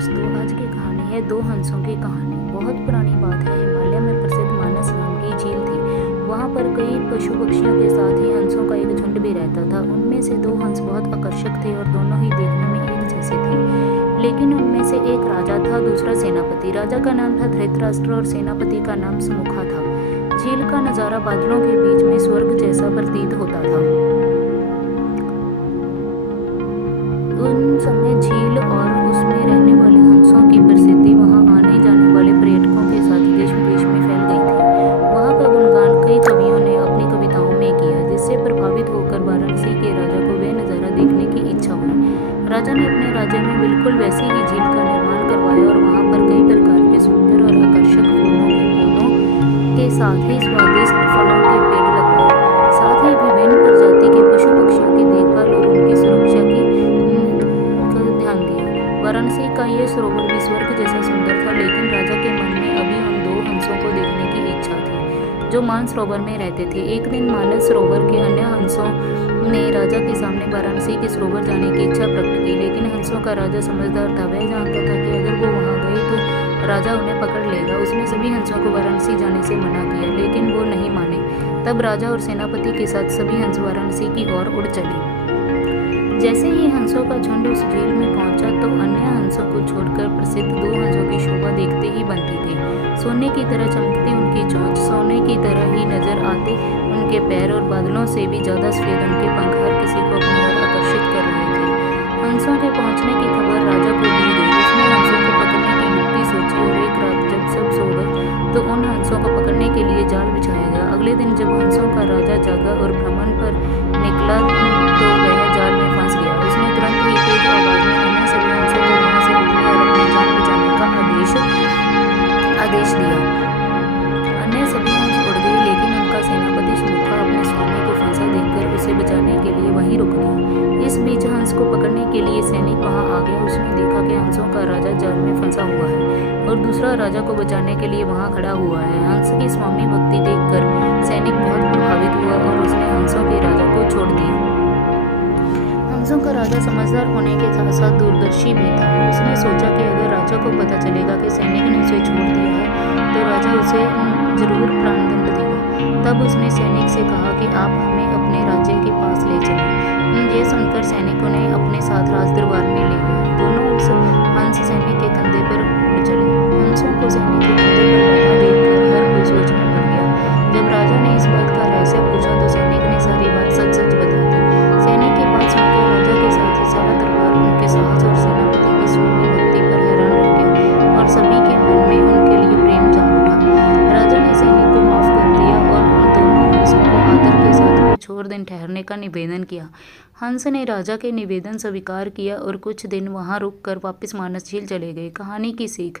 दोस्तों, आज की कहानी है दो हंसों की कहानी। बहुत पुरानी बात है। हिमालय में प्रसिद्ध मानस नाम की झील थी। वहाँ पर कई पशु पक्षियों के साथ ही हंसों का एक झुंड भी रहता था। उनमें से दो हंस बहुत आकर्षक थे और दोनों ही देखने में एक जैसे थे। लेकिन उनमें से एक राजा था, दूसरा सेनापति। राजा का नाम था धृतराष्ट्र और सेनापति का नाम सुमुखा था। झील का नजारा बादलों के बीच में स्वर्ग जैसा प्रतीत होता था। उन समय झील और उसमें रहने वाले हंसों की प्रसिद्धि वहां आने जाने वाले पर्यटकों के साथ देश विदेश में फैल गई थी। वहां का गुणगान कई कवियों ने अपनी कविताओं में किया, जिससे प्रभावित होकर वाराणसी के राजा को वह नज़ारा देखने की इच्छा हुई। राजा ने अपने राज्य में बिल्कुल वैसी ही झील का निर्माण करवाया और वहां पर कई प्रकार के सुंदर और आकर्षक फूलों के पौधों के साथ ही स्वादिष्ट फलों के पेड़ लगवाए। साथ ही विभिन्न प्रजाति के पशु पक्षियों की देखभाल और उनकी सुरक्षा की ध्यान दिया। वाराणसी का यह सरोवर भी स्वर्ग जैसा सुंदर था, लेकिन राजा के मन में अभी उन दो हंसों को देखने की इच्छा थी जो मानसरोवर में रहते थे। एक दिन मानस सरोवर के अन्य हंसों ने राजा के सामने वाराणसी के सरोवर जाने की इच्छा प्रकट की, लेकिन हंसों का राजा समझदार था। वह जानता था कि अगर वो वहां गए तो राजा उन्हें पकड़ लेगा। उसने सभी हंसों को वाराणसी जाने से मना किया, लेकिन वो नहीं माने। तब राजा और सेनापति के साथ सभी हंस वाराणसी की ओर उड़ चले। जैसे ही हंसों का झुंड उस झील में पहुंचा तो अन्य हंसों को छोड़कर प्रसिद्ध दो हंसों की शोभा देखते ही बनती थी। सोने की तरह चमकती उनकी चोंच, सोने की तरह ही नजर आते उनके पैर और बादलों से भी ज्यादा सफेद उनके पंख हर किसी को अपनी ओर आकर्षित कर रहे थे। हंसों के पहुंचने की खबर राजा को दी गई। उसने हंसों को पकड़ने की युक्ति सोची और एक रात जब सब सो गए तो उन हंसों को पकड़ने के लिए जाल बिछाया गया। अगले दिन जब हंसों का राजा जागा और भ्रमण पर निकला तो वह जाल में फंस गया। उसने तुरंत ही तेज आवाज में अन्य सभी हंसों को वहां से उड़ने और अपनी जान बचाने का आदेश दिया। अन्य सभी हंस उड़ गए, लेकिन उनका सेनापति सुमुखा अपने स्वामी को फंसा देखकर उसे बचाने के लिए वहीं रुक गया। इस बीच हंस को पकड़ने के लिए सैनिक वहां आ गया। उसने देखा कि हंसों का राजा जाल में फंसा हुआ है और दूसरा राजा को बचाने के लिए वहां खड़ा हुआ है। हंस की स्वामी भक्ति देखकर सैनिक बहुत प्रभावित हुआ और उसने हंसों के राजा को छोड़ दिया। हंसों का राजा समझदार होने के साथ साथ दूरदर्शी भी था। उसने सोचा कि अगर राजा को पता चलेगा कि सैनिक ने उसे छोड़ दिया है तो राजा उसे जरूर प्राणदंड देगा। तब उसने सैनिक से कहा कि आप हमें अपने राज्य के पास ले चलें। ये सुनकर सैनिकों ने अपने साथ राजदरबार में ले गए। दोनों हंस सैनिक के कंधे पर उड़ चले। हंसों को सैनिक के कंधे पर बैठा देखकर हर कोई सोच में पड़ गया। जब राजा ने इस बात का रहस्य पूछा तो सैनिक ने सारी बात सच सच बता दी। सैनिक की बात सुनकर राजा के साथ ही सारा दरबार उनके साहस और सेनापति की स्वामी भक्ति पर हैरान रह गया और सभी के मन में उनके लिए प्रेम जाग उठा। राजा ने सैनिक को माफ कर दिया और उन दोनों हंसों को आदर के साथ कुछ और दिन ठहरने का निवेदन किया। हंस ने राजा के निवेदन स्वीकार किया और कुछ दिन वहां रुककर वापस मानस झील चले गए। कहानी की सीख।